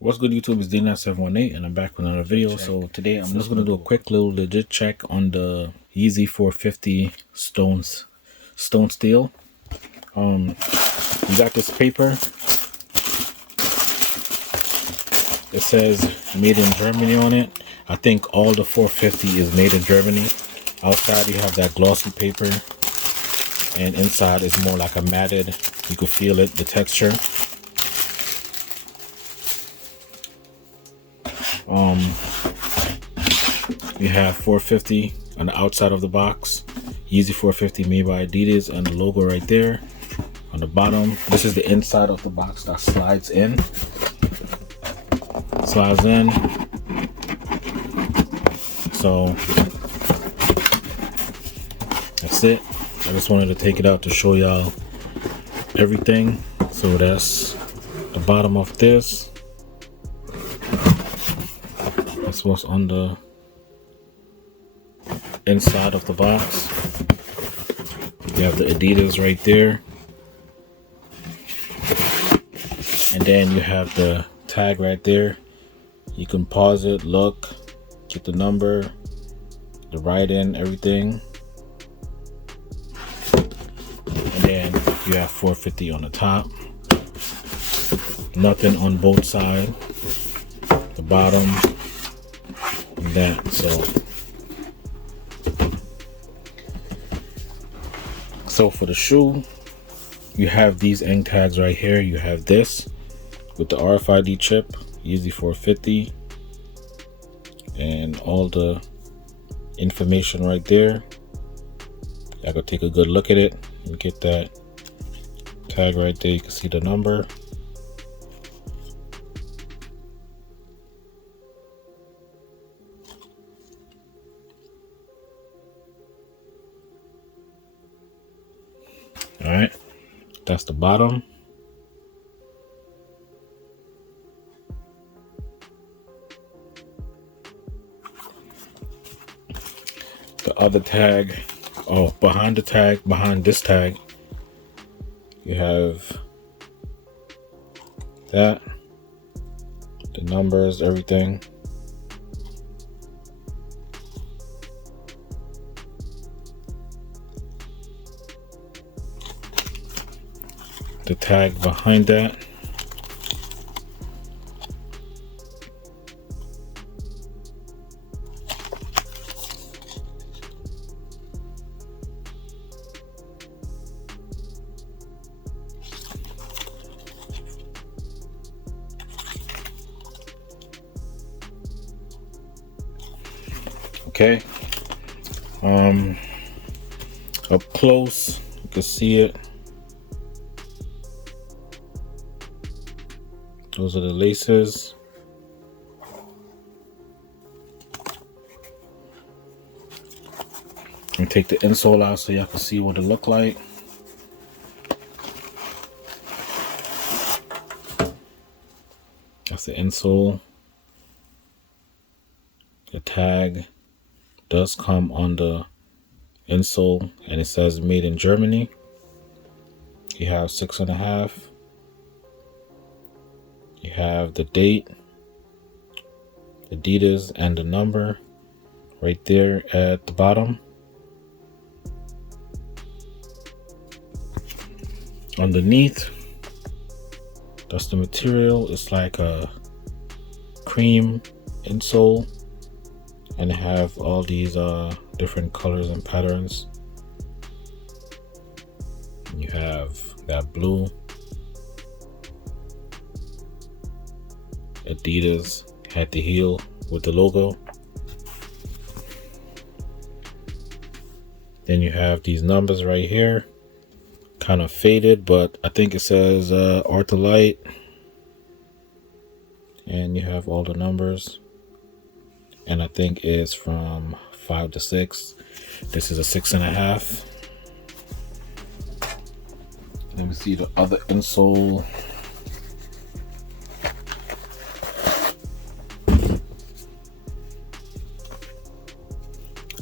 What's good, YouTube? It's D9718 and I'm back with another video. So today I'm just gonna do a quick little legit check on the Yeezy 450 stone steel. You got this paper. It says made in Germany on it. I think all the 450 is made in Germany. Outside you have that glossy paper, and inside is more like a matted. You can feel it, the texture. You have 450 on the outside of the box. Yeezy 450 made by Adidas, and the logo right there on the bottom. This is the inside of the box that slides in. Slides in. So that's it. I just wanted to take it out to show y'all everything. So that's the bottom of this. That's what's on the inside of the box. You have the Adidas right there, and then you have the tag right there. You can pause it, look, get the number, the write-in, everything, and then you have 450 on the top. Nothing on both sides, the bottom, and that. So for the shoe, you have these end tags right here. You have this with the RFID chip, Yeezy 450, and all the information right there. I could take a good look at it. You get that tag right there. You can see the number. All right, that's the bottom. The other tag, behind this tag, you have that, the numbers, everything. The tag behind that. Okay. Up close, you can see it. Those are the laces. And take the insole out so y'all can see what it look like. That's the insole. The tag does come on the insole, and it says made in Germany. You have 6.5. You have the date, Adidas, and the number right there at the bottom. Underneath, that's the material. It's like a cream insole, and it have all these different colors and patterns. You have that blue, Adidas had the heel with the logo. Then you have these numbers right here, kind of faded, but I think it says Ortholite, and you have all the numbers, and I think it's from 5 to 6. This is a 6.5. Let me see the other insole.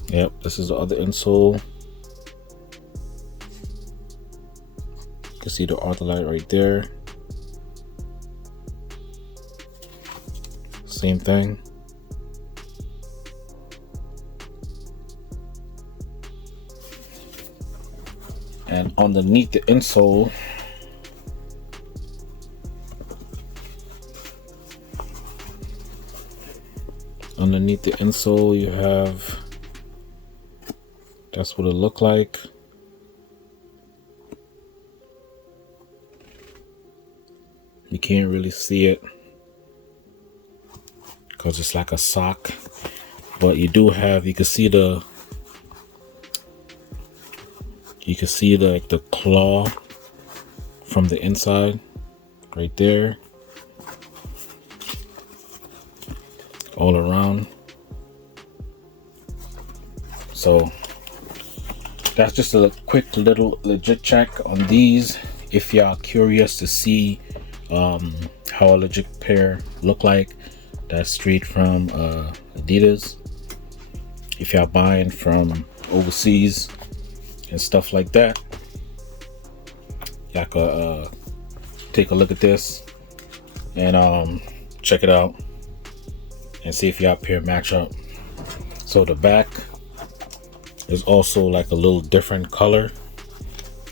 Yep, this is the other insole. You can see the Ortholite right there. same thing. And underneath the insole, you have, that's what it looked like. You can't really see it because it's like a sock, but you do have, you can see the claw from the inside right there, all around. So that's just a quick little legit check on these. If y'all curious to see how a legit pair look like, that's straight from Adidas. If y'all buying from overseas and stuff like that, y'all could take a look at this and check it out and see if y'all pair match up. So the back is also like a little different color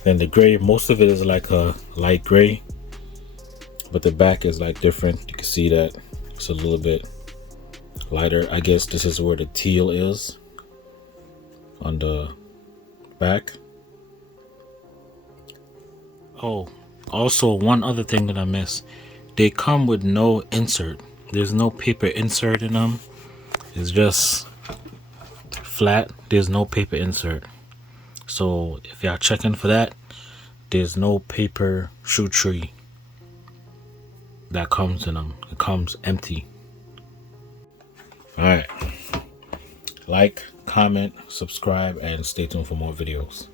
than the gray. Most of it is like a light gray, but the back is like different. You can see that it's a little bit lighter. I guess this is where the teal is on the back. Oh, also one other thing that I missed, they come with no insert. There's no paper insert in them. It's just flat. There's no paper insert. So if y'all checking for that, there's no paper shoe tree that comes in them. It comes empty. All right, like, comment, subscribe, and stay tuned for more videos.